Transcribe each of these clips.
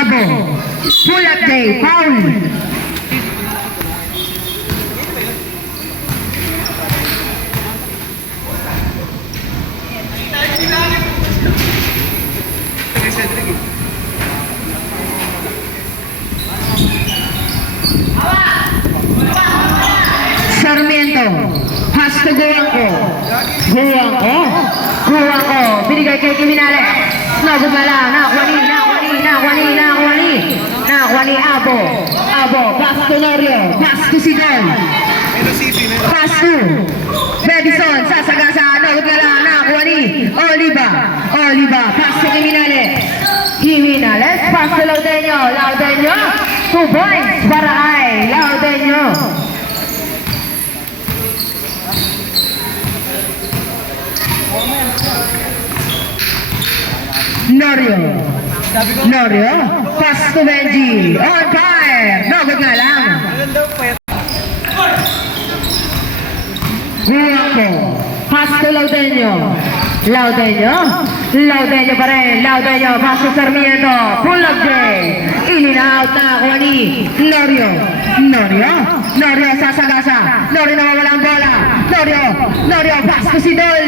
Abo, pull up day, foul. Sarmiento, pass to Guangco. Guangco, binigay kay Kiminale. Nabog na lang, nakuha ni Abo, pass to Norio, pass to Sidon. Pass to Bedison, sasagasa, nabog na lang, nakuha ni Oliva, pass to Kiminale, pass to Laudeño, 2 points para ay Laudeño. Norio, pass to Benji, on fire, nabog na lang. Guangco, pass to Laudeño pa rin, pass to Sarmiento, pull up day, in and out na ako ni Norio, sasagasa, Norio nawawala ang bola, Norio, pass to Sidol,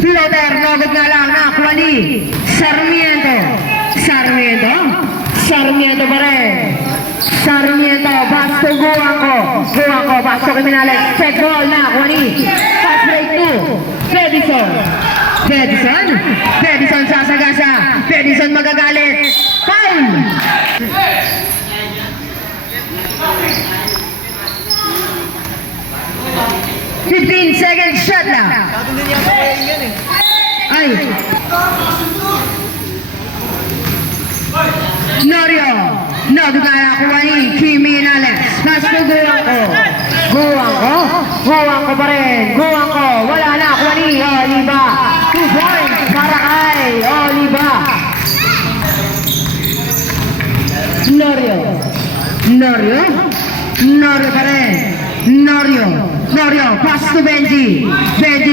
floater, nabog na lang, nakuha ni Sarmiento pa rin, pass to Guangco, pass to Kiminale, set ball, nakuha ni, pass break to Bedison sasagasa, Bedison magagalit, foul! Fifteen seconds shot na. Ay. Norio, nagkakakuha ni Kiminales, pass to Guangco pa rin, wala na, kuha ni Oliva, 2 points para kay Oliva. Norio pa rin, Norio, pass to Benji,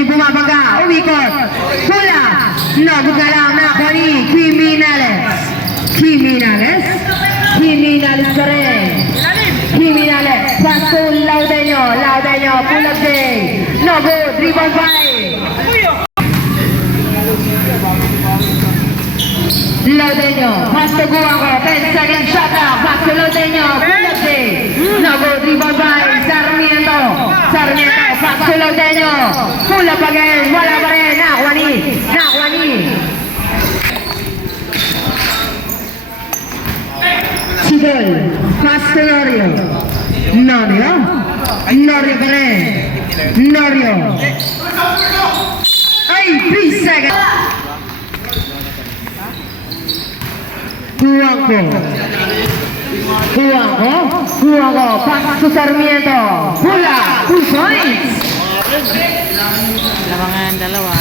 bumabangga, umikot, pula, nabugga lang na kuha ni Kiminales pa rin, pass to Laudeño, pull up day, no good, rebound by Laudeño, pass to Guangco, 10 seconds shot clock, pass to Laudeño, pull up day, no good, rebound by Sarmiento, pass to Laudeño, pull up again, wala pa rin, nakuha ni Sidol, pass to Norio pa rin, ay, 3 seconds. Guangco, pass to Sarmiento, pula, 2 points. Dalawa.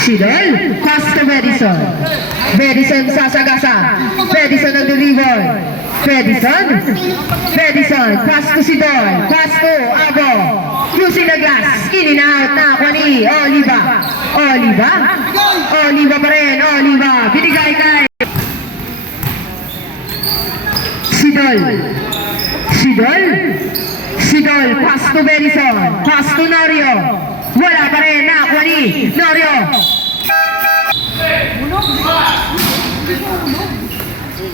Sidol, pass to Bedison sasagasa, Bedison nag-deliver, Bedison, pass to Sidol, pass to Abo, using the glass, in and out na kuha ni Oliva pa rin, binigay kay Sidol, pass to Bedison, pass to Norio, wala pa rin, nakuha ni Norio.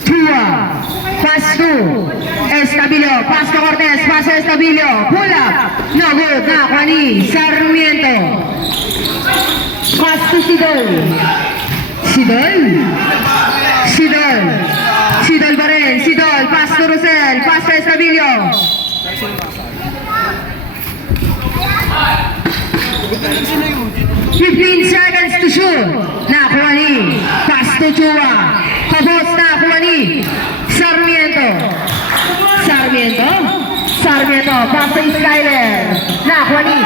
Tua, pass to Estabillo, pass to Cortez, pass to Estabillo, pull up, no good, nakuha ni Sarmiento, pass to Sidol pa rin, pass to Rosel, pass to Estabillo. 15 seconds to shoot. Nakuha ni pass to Chua. Pabos nakuha ni Sarmiento, pass to Skyler. Nakuha ni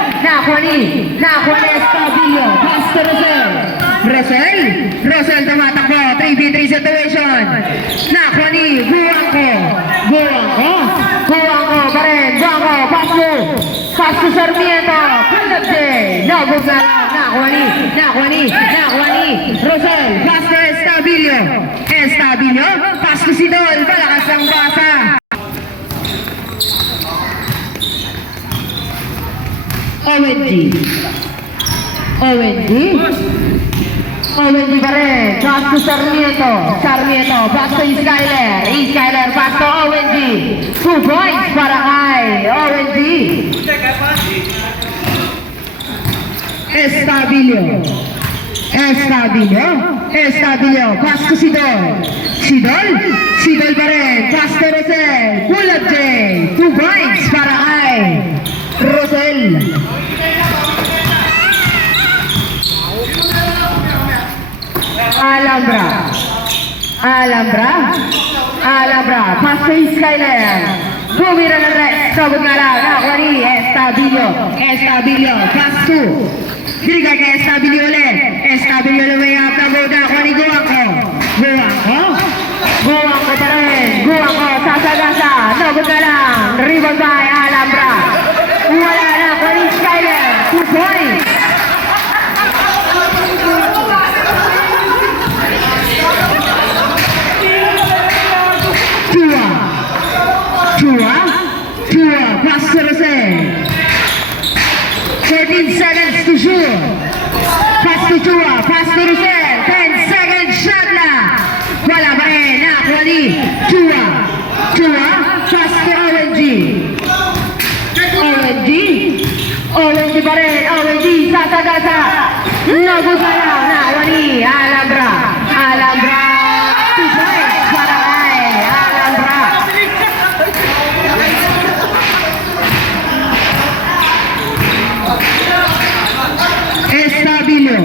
Estabillo. Pass to Rosel tumatakbo. 3v3 situation. Nakuha ni Guangco pa rin. Pass to Sarmiento. Bullet Day. Nabog na lang. Nakuha ni Rosel. Pass to Estabilio. Pass to Sidol. Malakas ang basa. OMG pa rin. Pass to Sarmiento. Pass to Skyler. Pass to OMG. 2 points para kay OMG. Estabilio. Pass to Sidol pa rin. Pass to Rosel. Bullet Day. 2 points para kay Rosel. Alhambra. Pass to Skyler. Bumira ng rest. Sabog na lang. Nakuha ni Estabilio. Pass to. Dirigay kay Estabilio ulit. Estabilio lumayap na boda. Nakuha ni Guwangko pa rin. Guwangko. Sasagasa. Sabog na lang. Rebound by Alhambra. Wala na. Nakuha ni Skyler. 2 points. Chua, pass to Rosel. 13 seconds to shoot. Pass to Chua, pass to Rosel. 10 seconds shot na. Wala pa rin. Nakuha ni Chua, pass to OMG pa rin. OMG, sasagasa. Nagusa lang. Nakuha ni Alhambra. 2 points para kay Alhambra. Estabilio.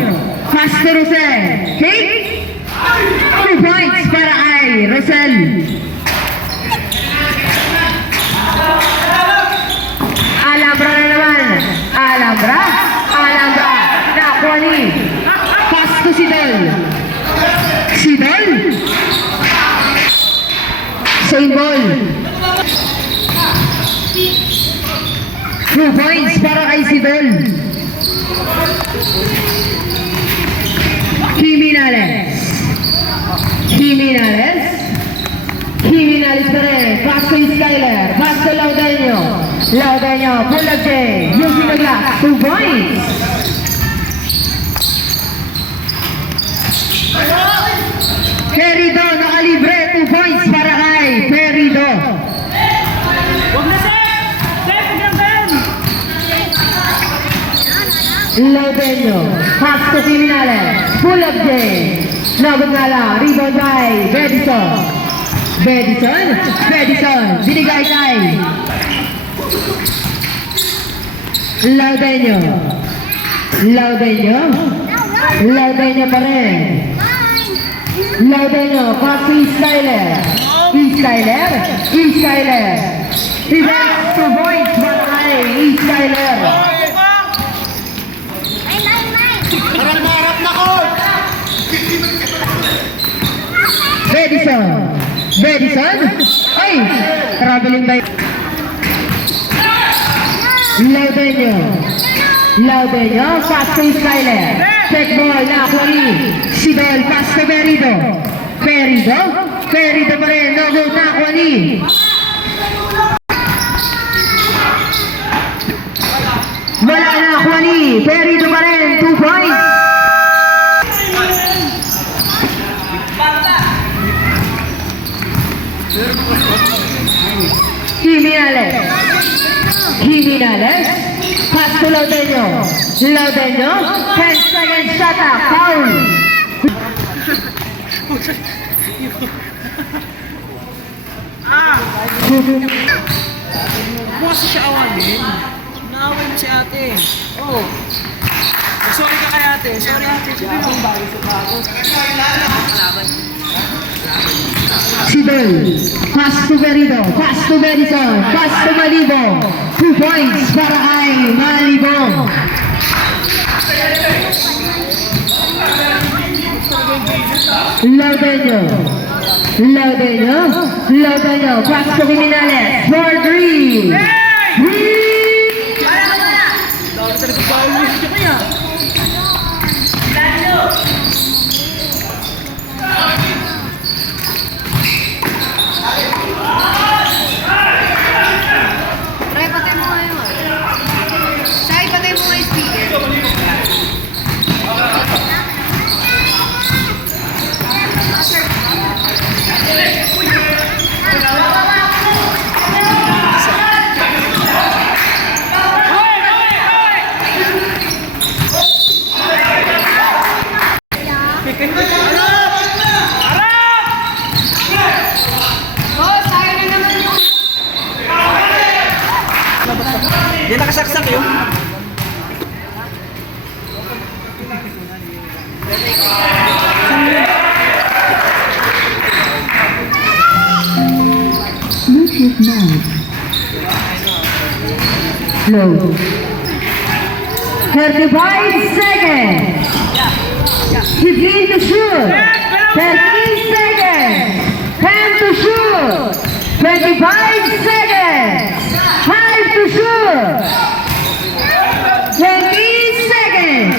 Pass to Rosel. Take. 2 points para kay Rosel. Alhambra na naman. Alhambra. Nakuha ni. Pass to Sidol. Same ball. 2 points para kay Sidol. Jimenez pa rin. Pass to Skyler. Pass to Laudeño. Bullet Day. Using the glass. 2 points. Perido nakalibre. 2 points para kay Perido. Laudeño. Pass to Jimenez. Bullet Day. Nabog na lang. Rebound by Bedison. Binigay kay Laudeño pa rin. Pass to Skyler. Reverse 2 points para kay Skyler. Harap na ko! Bedison. Ay! Traveling by Laudeño. Pass to Skyler. Check ball. Nakuha ni Sidol. Pass to Perido pa rin. No go. Nakuha ni wala. Nakuha ni Perido pa rin. 2 points. Jimenez. Pass to Laudeño. 10 seconds shot up. Foul. Bukas siya awalin. Naaway mo si ate. Oh. Sorry ka kay ate. Sorry ate. Sabi mo bago sa bago. Sidol. Pass to Perido. Pass to Bedison. Pass to Malibo. 2 points para kay Malibo. Laudeño. Pass to Jimenez. 4-3. Bluetooth mode. Low. 35 seconds. 15 to shoot. 13 seconds. 10 to shoot. 25 seconds. 5 to shoot. 20 seconds.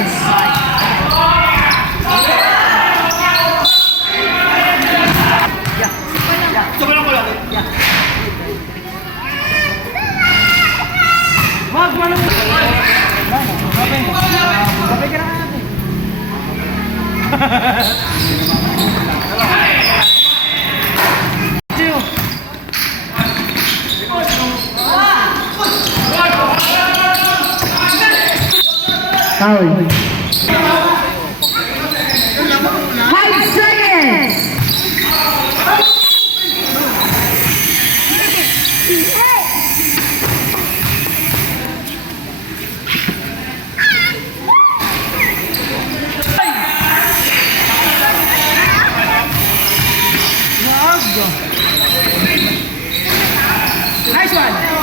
Wag, walang... Sabay ka na natin. Tiyo. Foul. 5 seconds. Nice one.